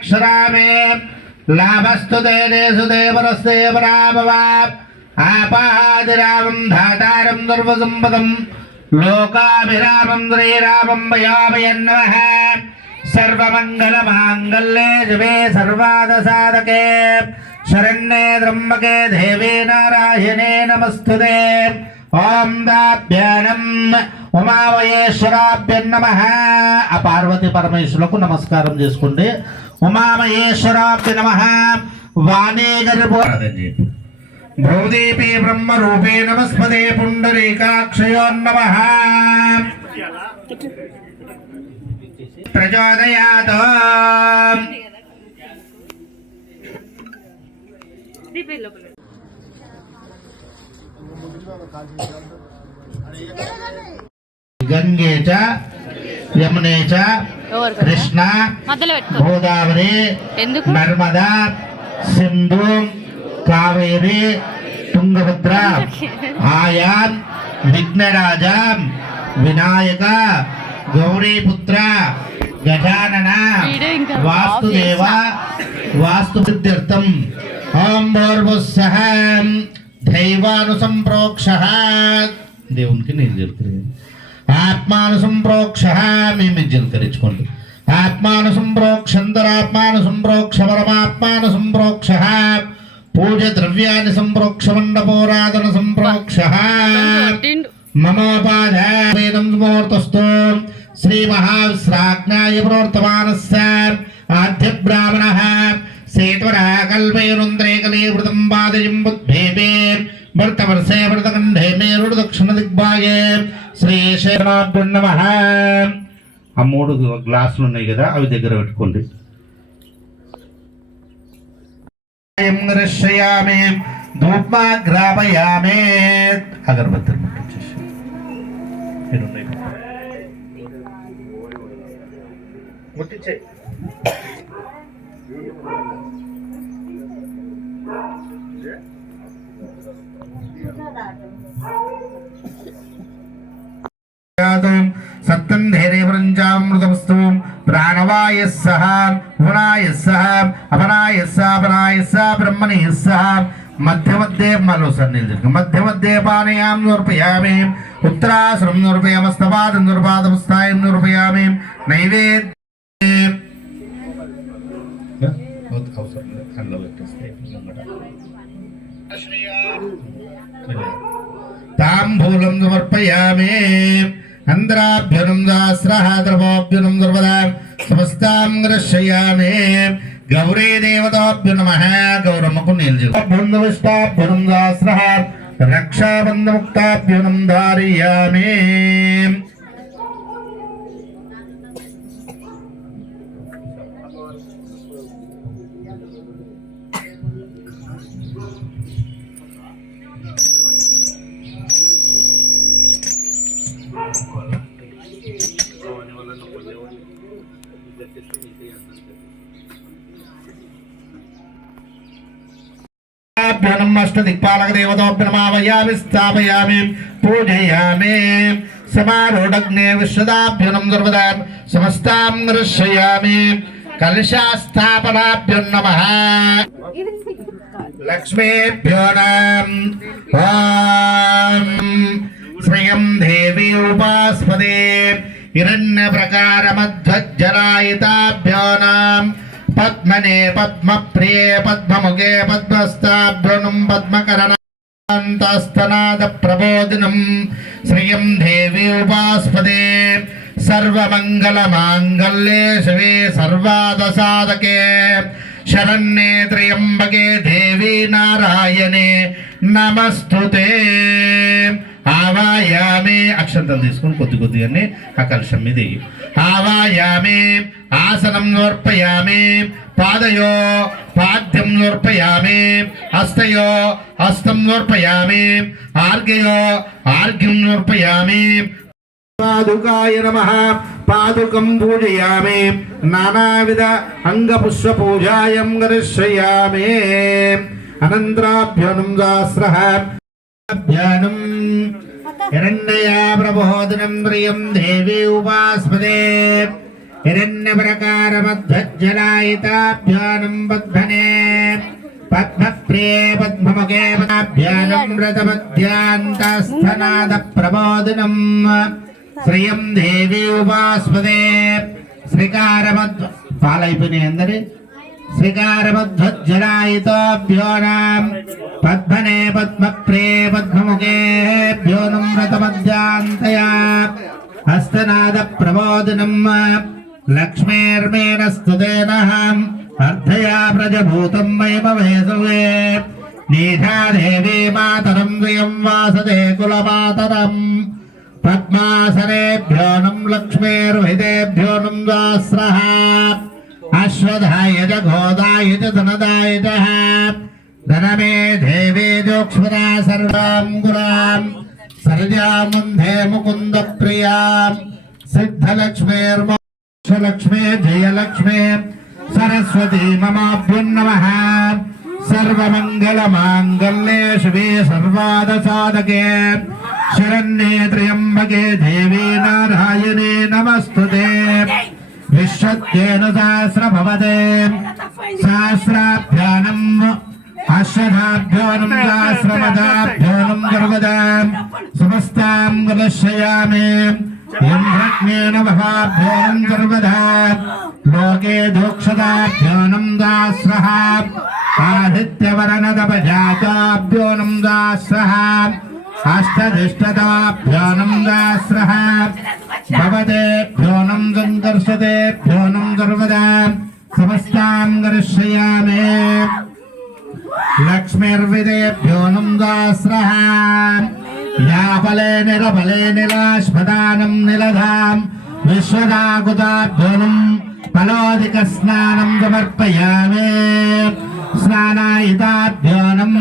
क्षरामे लाभस्तु देदेषु देवरस्ते पराभवात् आपादिरामं धातारं सर्वसम्पदं लोकाभिरामं श्रीरामं भयामयन्नमः सर्वमङ्गलमाङ्गल्ये शिवे सर्वादसाधके शरण्ये त्र्यम्बके देवी नारायणे नमस्तुते ओम दाभ्यानम उमामहेश्वराभ्य नमः आ पार्वती परमेश्वरुలకు నమస్కారం చేసుకోండి उमामहेश्वराभ्य नमः वाणी गर्भोदि भ्रूदीपी ब्रह्म रूपे नमस्पते पुंडरीकाक्षयो नमः प्रचोदयात् गंगे च यमुने च कृष्णा गोदावरी नर्मदा सिंधु कावेरी तुंगभद्रा आयान विघ्नराज विनायक गौरीपुत्र गजानन वास्तुदेव वास्तुसिद्ध्यर्थम ओम भूर्भुवस्सः दैवानुसंप्रोक्षः దేవునికి నీళ్ళు జల్కరి ఆత్మానుసంప్రోక్ష మేము జల్కరించుకోండి ఆత్మానుసంప్రోక్షంతరాత్మానుసంప్రోక్ష పరమాత్మానుసంప్రోక్ష పూజ ద్రవ్యాన్ని సంప్రోక్ష మండపోరాధన సంప్రోక్ష మమోపాధేదం ముహూర్తస్థో శ్రీ మహావిశ్రాజ్ఞాయ ప్రవర్తమానస్య ఆద్య బ్రాహ్మణః సేత్వరः కల్పేరుంద్రే కలీవృతం పాదయం బుద్ధేపే భర్తవర్షే భరతకంఠే మేరుడు దక్షిణ దిగ్భాగే శ్రీ శరణాభ్యో నమః ఆ 3 గ్లాసులు ఉన్నాయి కదా అవి దగ్గర పెట్టుకోండి రక్షయామి ధూపగ్రాపయామి అగరబత్తులు ముట్టించేసి ముట్టించే सत्यं धैर्यवृंजामृतमस्तु प्राणवायस्सः भुवनायस्सः अपनायस्सः ब्रह्मणीयस्सः मध्य मध्ये मध्य मध्ये पानयां नूर्पयामि उत्तराश्रम नूर्पयामस्तपादं नूर्पादमस्तायं नूर्पयामि नैवेद्ये ताम्बूलं समर्पयामि अंतराभ्युनं सहस्रहाद्रवोऽभ्युनं सर्वदा समस्तां रक्षयामि गौरी देवताभ्यो नमः गौरम्मकु नीलजल बन्धुविष्टाभ्युनं सहस्रहार रक्षाबन्धमुक्ताभ्युनं धारयामि अष्टदिक्पालक देवताभ्यो नमामयामि स्थापयामि पूजयामि समारूढग्ने विश्वदाभ्यो नमः सर्वदा समस्तां रक्षयामि कलशास्थापनाभ्यो नमः लक्ष्मीभ्यो नमः श्रियं देवी उपास्पदे हिरण्यप्रकारमध्वज्जलायिताभ्यो नमः पद्मने पद्मप्रिये पद्ममुखे पद्मस्ताभ्यो नमः पद्मकरण स्तनाद प्रबोधिनं श्रियं देवी उपास्पदे सर्वमंगल मांगल्ये शिवे सर्वादसाधके शरण्ये त्र्यंबके देवी नारायणे नमस्तुते आवायामे अक्षंतल తీసుకొని కొద్ది కొద్దిగానే ఆ కలశం మీద आवायामे आसनं समर्पयामि पादयो पाद्यं समर्पयामि हस्तयो हस्तं समर्पयामि आर्घ्यो आर्घ्यं समर्पयामि पादुकाय नमः पादुकं पूजयामि नानाविध अंगपुष्पपूजायं करिष्यामि अनन्तराभ्यनं सहस्रः अभ्यानं हिरण्यया प्रबोधिनं प्रियं देवी उपास्पदे हिरण्यप्रकारमध्वज्जलायिताभ्यानं पद्मने पद्मप्रिये पद्ममुखे पदाभ्यानं रतमध्यान्तस्थनाद प्रबोधिनं श्रियं देवी उपास्पदे श्रीकारमध्व पालैपुनेन्दरि श्रीकारमध्वज्जलायिताभ्यानां पद्मने पद्मप्रिये पद्ममुखेभ्यो नम्रतमध्यान्तया हस्तनाद प्रबोधिनं लक्ष्मीर्मेणस्तुतेनः अर्धया प्रजभूतं मयमवेसुवे नीधा देवी मातरं श्रियं वासदे कुलमातरम् पद्मासनेभ्यो नं लक्ष्मीर्विदेभ्यो नं सहस्रः अश्वधाय च घोदाय च धनदाय च धनमे देवी जोक्ष्मदा सर्वां गुरां सर्जामुन्धे मुकुन्द प्रियां सिद्धलक्ष्मीर्मोक्षलक्ष्मी जयलक्ष्मी सरस्वती ममाभ्युं नमः सर्वमङ्गलमाङ्गल्ये शिवे सर्वादसाधके शरण्ये त्र्यम्बके देवी नारायणे नमस्तुते विश्वत्तेन सहस्रभवते सहस्राभ्यानम् अश्वधाभ्योऽनं सहस्रपदाभ्योऽनं गर्वदाम् समस्तां कलशयामि इन्द्रज्ञेन भवाभ्योऽनं सर्वदा लोके दोक्षदाभ्योऽनं सहस्रः आदित्यवरनदपजाताभ्योऽनं सहस्रः अष्टधिष्ठताभ्योऽनं सहस्रः भवतेभ्योऽनं सङ्कर्षतेभ्योऽनं सर्वदा समस्तां करिष्यामि लक्ष्मीर्विदेभ्योऽनं सहस्रः याफले निरफले निलाश्पदानं निलधां विश्वदाकुताभ्योऽनं फलोदिकस्नानं समर्पयामि स्नानायिताभ्योऽनं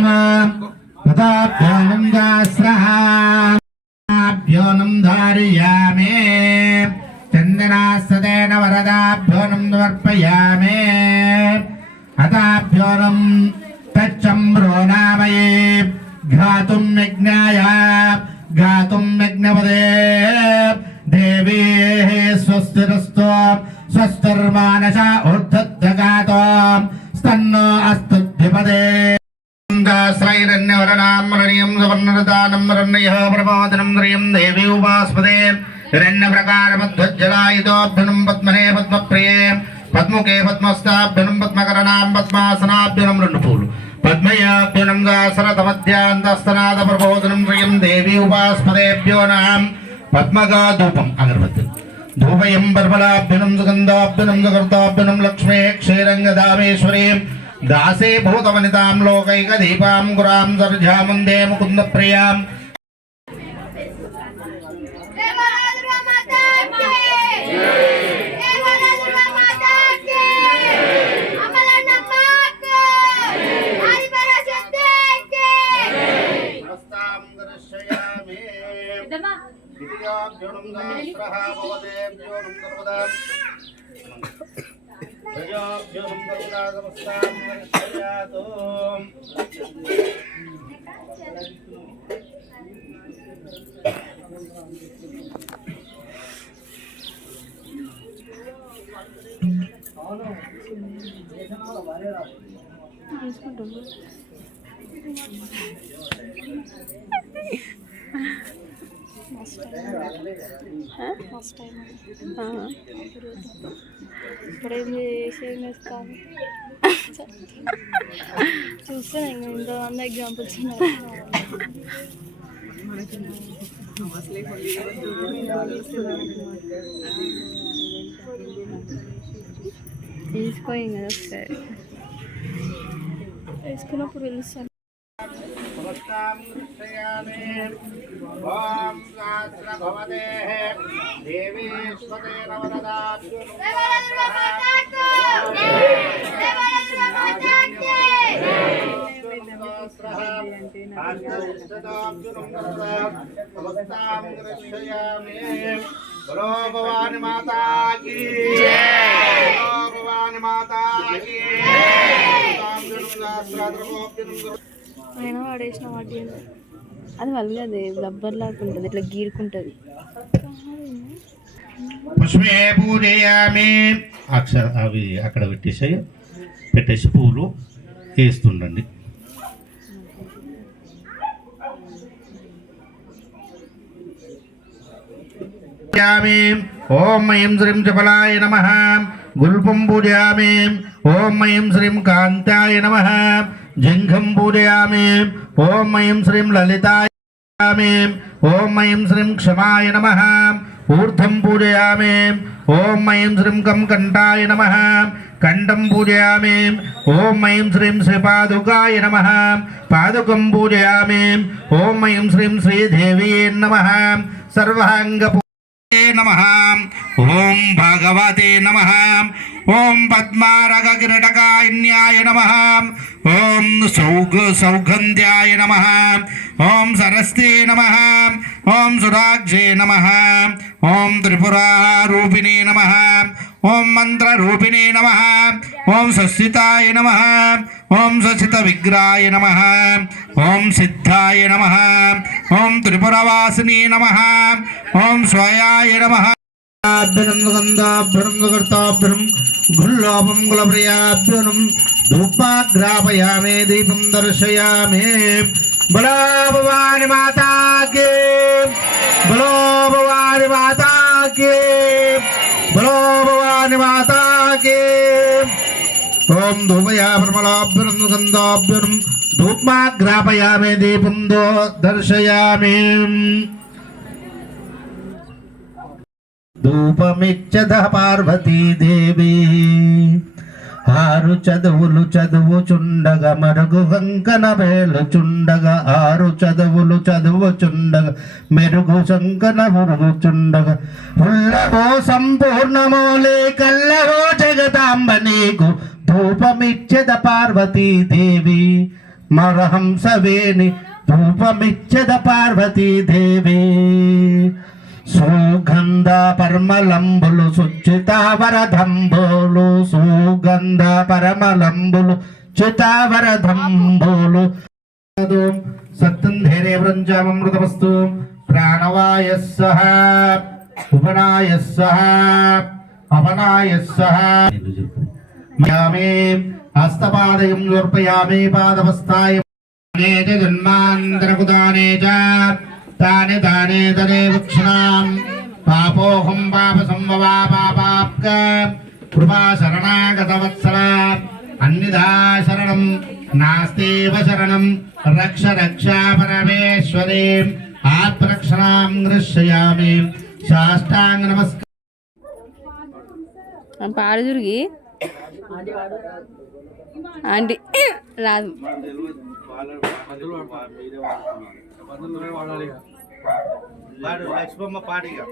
तथाभ्योऽनं सहस्रः भ्योऽनं धारयामि चन्दनास्ततेन वरदाभ्योऽनं समर्पयामि अथाभ्योऽनं तच्चम्रो नामये घातुं यज्ञाय घातुं यज्ञपदे देवी स्वस्तिरस्तु स्वस्तिर्मानस ऊर्ध्वगातो स्तन्नो अस्तुद्धिपदे श्रैरण्यवरनामरणीयं सुवर्णरतानम्बरण्यः प्रबोधिनं श्रियं देवी उपास्पदे हिरण्यप्रकारमध्वज्जलायितोऽभ्युनं पद्मने पद्मप्रिये पद्मुखे पद्मस्ताभ्युनं पद्मकरणां पद्मासनाभ्युनं रुण्डुपूलु पद्मयाभ्युनं सहस्रतमध्यान्तस्तनाद प्रबोधिनं श्रियं देवी उपास्पदेभ्यो नमः पद्मगाधूपम् अगरबत्ति धूपयं बर्बलाभ्युनं सुगन्धाभ्युनं सुकृताभ्युनं लक्ष्मी क्षीरङ्गदामेश्वरी दासे भूतवनितां लोकैकदीपां गुरां सर्जामुन्दे मुकुन्दप्रियां ఫస్ట్ టైం ఇప్పుడేం చేసేస్తాను చూస్తాను ఇంకా వంద ఎగ్జాంపుల్స్ ఉన్నాయి. తీసుకోయి కదా ఒకసారి వేసుకున్నప్పుడు పిలుస్తాను. ఓం శాస్త్రభవతే దేవీశ్వతే బలో భవాని మాతా కీ భవాని మాతా కీ. అయినా వాడేసిన వాటి అది వాళ్ళు అది రబ్బర్ లాగా ఉంటుంది, ఇట్లా గీరుకుంటుంది. పుష్పే పూజయామి. అవి అక్కడ పెట్టేసి పూలు వేస్తుండండి. ఓం ఐం శ్రీం చపలాయ నమః. గుల్పం పూజయామి. ఓం ఐం శ్రీం కాంతాయ నమః. జింఘం పూజయామి. ఓం ఐం శ్రీం లలితాయ ఓం ఐం శ్రీం క్షమాయ నమః. ఊర్ధ్వం పూజయామి. ఓం ఐం శ్రీం కంఠాయ నమః. కంఠం పూజయామి. ఓం ఐం శ్రీం శ్రీపాదుకాయ నమః. పాదుకం పూజయామి. ఓం ఐం శ్రీం శ్రీదేవ్యై నమః. సర్వాంగ నమః. ఓం భగవతే నమః. ఓం పద్మారగ కిరటకాన్యాయ నమః. ఓం సౌగంధ్యాయ నమః. ఓం సరస్తే నమః. ఓం సురాజ్యే నమః. ఓం త్రిపురారూపిణే నమః. ఓం మంత్రరూపిణే నమః. ఓం స్వస్తితాయ నమః. ఓం స్వసిత విగ్రహాయ నమః. ఓం సిద్ధాయ నమః. ఓం త్రిపురవాసినే నమః. ఓం స్వయాయ నమః. గుల్లోపం గులప్రియాభ్యునం ధూపాగ్రాపయామే దీపం దర్శయామే. బలో భవాని మాతా కీ. బలో భవాని మాతా కీ. బలో భవాని మాతా కీ. ఓం ధూపయా ప్రమలాభ్యునం గంధాభ్యునం ధూపాగ్రాపయామే దీపం దర్శయామి. ధూపమిచ్చద పార్వతీదేవి. 6 చదువులు చదువుచుండగా మరుగు కంకణ వేలుచుండగా. 6 చదువులు చదువుచుండగా మెరుగు శంకన మురుగుచుండగా. ఉల్లవో సంపూర్ణమోలే కల్లవో జగదాంబ నీకు ధూపమిచ్చద పార్వతీదేవి. మరహంసవేణి ధూపమిచ్చద పార్వతీదేవి. సుగంధ పరమలంబులు శుచితావరధంబులు. సుగంధ పరమలంబులు చ్యుతావరధంబులు. సత్యం ధైర్య వృంజామృతమస్తు. ప్రాణవాయ సహ ఉపనాయ సహ అపనాయ సహ. హస్తపాదయం సమర్పయామి. పాదవస్థాయ జన్మాంతరకుదానే చ తానే తానే తనే వృక్షణాం. పాపోహం పాప సంభవా పాపాప్క కృపా శరణాగత వత్సల. అన్నిధా శరణం నాస్తేవ శరణం. రక్ష రక్షా పరమేశ్వరీ. ఆత్మరక్షణాం గృహ్యామి. సాష్టాంగ నమస్కారం. పాడుదురికి ఆంటీ రాదు. లక్ష్మమ్మ పాడిగా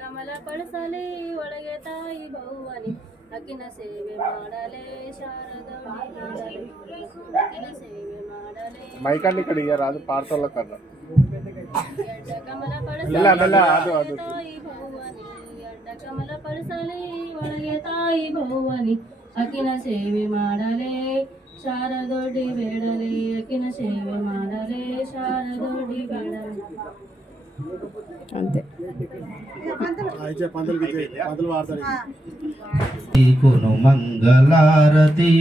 ಕಮಲ ಪಳಸಲಿ ಒಳಗೆ ತಾಯಿ ಬಹುವನಿ ಅಕ್ಕಿನ ಸೇವೆ ಮಾಡಲೇ ಶಾರದ ಅಕ್ಕಿನ ಸೇವೆ ಮಾಡಲೇ ಮೈಕಲ್ಲಿ ಕಡೆಗೆ ಅದು ಪಾರ್ತಲ್ಲ ಕಲ್ಲ ಎಡ್ಡ ಕಮಲ ಪಳಸಲಿ ತಾಯಿ ಬಹುವನಿ. ಎಡ್ಡ ಕಮಲ ಪಳಸಲಿ ಒಳಗೆ ತಾಯಿ ಬಹುವನಿ ಅಕ್ಕಿನ ಸೇವೆ ಮಾಡಲೇ ಶಾರದೊಡ್ಡಿ ಬೇಡಲೇ. ಅಕ್ಕಿನ ಸೇವೆ ಮಾಡಲೇ ಶಾರದೊಡ್ಡಿ ಬೇಡಲೇ. అంతే. కొను మంగళారతి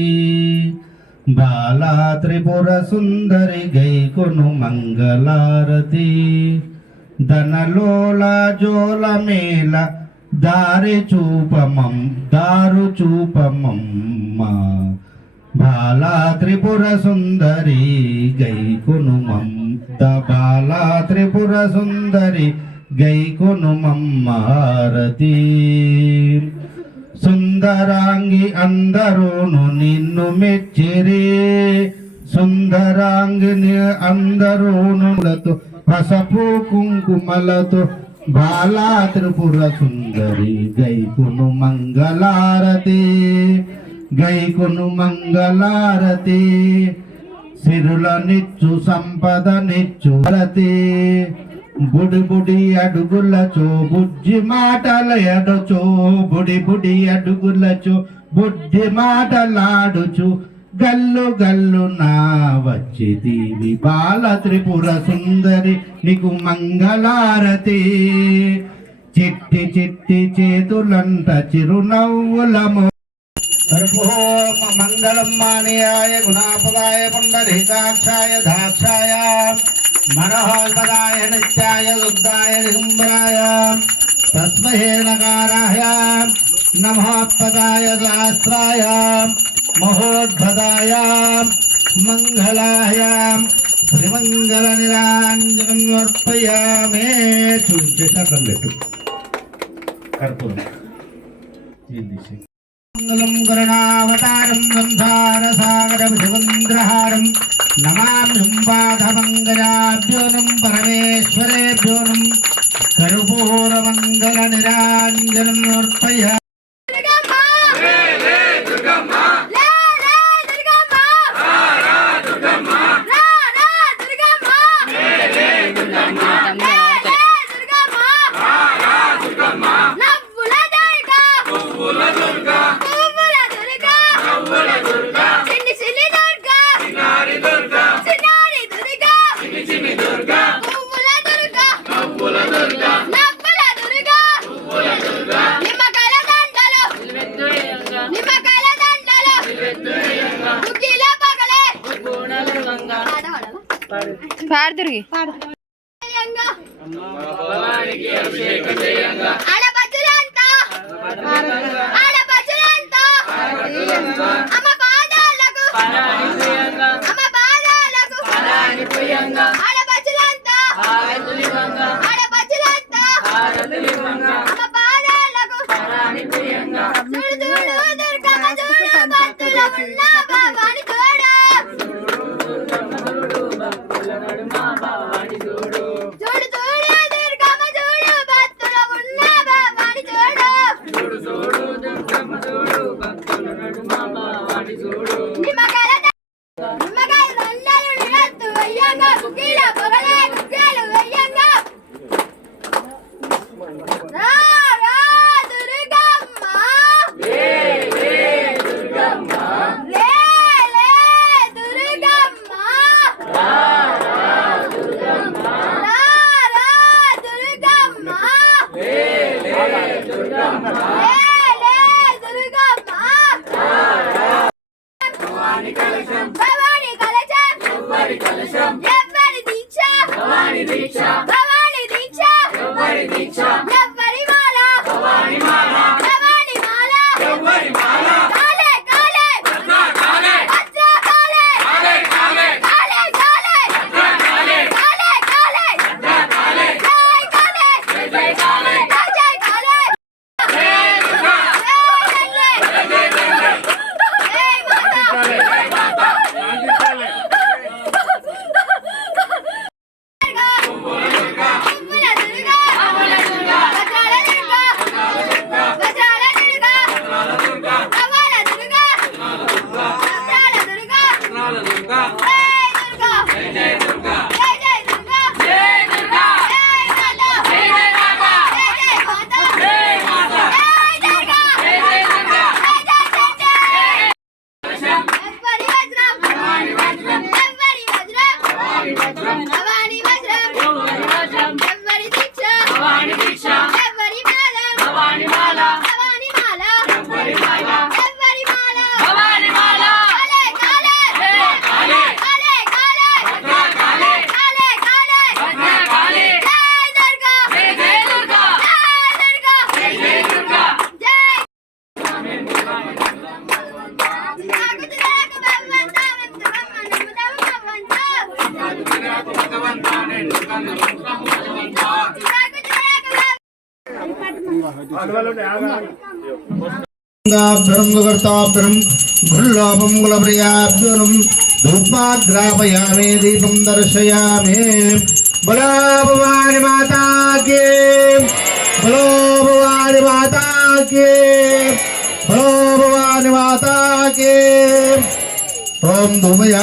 బాలా త్రిపుర సుందరి గై కొను మంగళారతి. ధనలోల జోల మేళ దారి చూపమం దారు చూపమమ్మ. బాలా త్రిపుర సుందరి గైకొను మమ్మ బాలా త్రిపుర సుందరి గైకొను మమ్మ హారతి సుందరాంగి అందరూను నిన్ను మెచ్చిరి సుందరాంగిని అందరూనులతో పసపు కుంకుమలతో బాలా త్రిపుర సుందరి గైకును మంగళారతి గైకును మంగళారతి సిరుల నిచ్చు సంపద నిచ్చు రతి బుడి బుడి అడుగులచో బుజ్జి మాటలయడుచో బుడి బుడి అడుగులచో బుద్ధి మాటలాడుచు గల్లు గల్లు నా వచ్చితివి బాల త్రిపుర సుందరి నీకు మంగళారతి చిట్టి చిట్టి చేతులంట చిరునవ్వులము ఓం మంగళం మానయాయ గుణాపదాయ పుండరీకాక్షాయ దాక్షాయ మనోహల్పదాయ నిత్యాయ దుగ్ధాయ దిగంబరాయ తస్మై నకారాయ నమోత్పదాయ శాస్త్రాయ మహోద్భదాయ మంగళాయ శ్రీమంగళ నిరాంజనం అర్పయామే. చూపించే శాతం పెట్టు కర్పూరం మంగళం కరుణావతారం సంసారసాగరం శివంద్రహారం నమామ్యం పాదమంగళాభ్యోనం పరమేశ్వరేభ్యోనం కర్పూరమంగళ నిరాంజనం అర్పయామి. పాడుతురికి Vajra బ్రహ్మకర్తాభ్రం గుల్లోపం కులప్రియాభ్యునం ధూపాగ్రాపయామే దీపం దర్శయామే. బలో భవాని మాతాకి, బలో భవాని మాతాకి, బలో భవాని మాతాకి. ఓం ధూమయా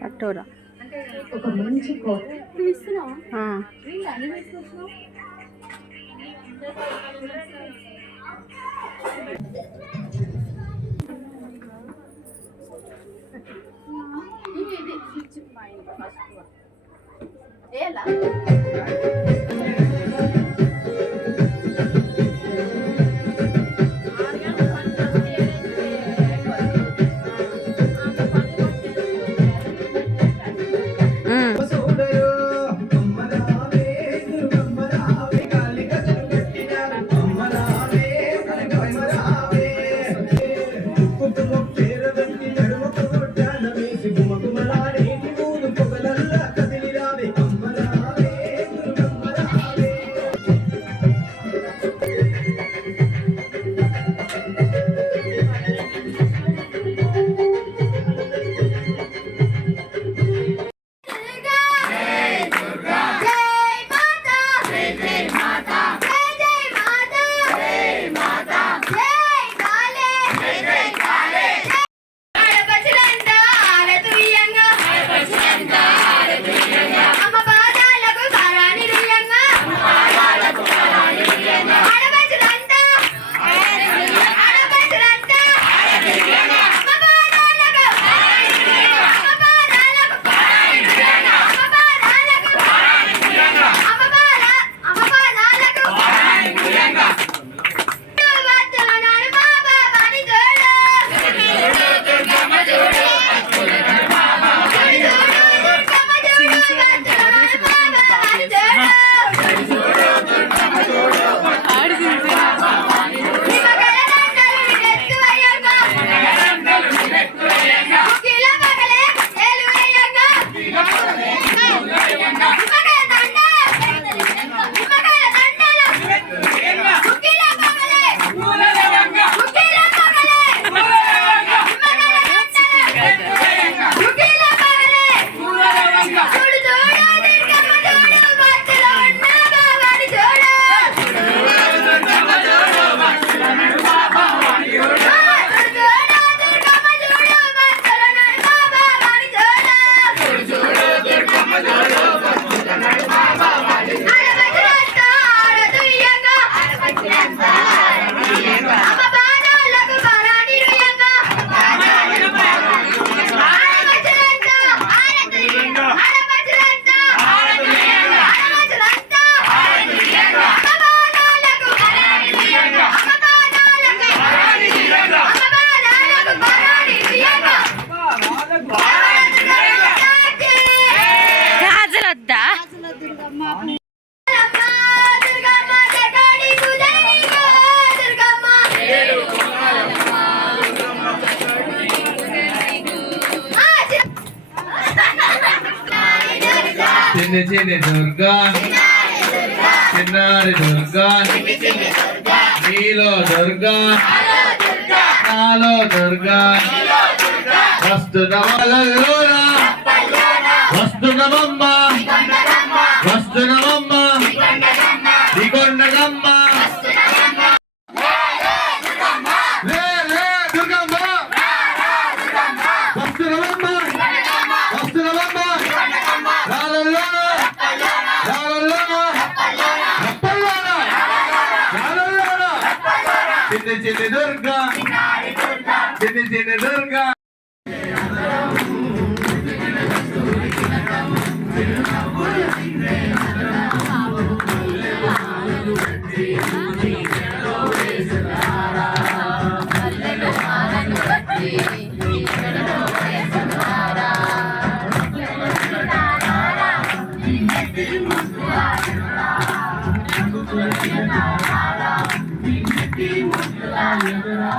పట్టోరా ఒక మంచి కోట్ చిన్ని చిన్ని దుర్గా చిన్నారి దుర్గా నీలో దుర్గా నాలో దుర్గా వస్తున్నమల్ల వస్తున్నమమ్మ వస్తున్నమమ్మ దిగొండగమ్మ చిన్ని దుర్గా చిన్ని దుర్గా చేసిన త్యాగాల నిన్నిటి ముద్దుల ఎదురా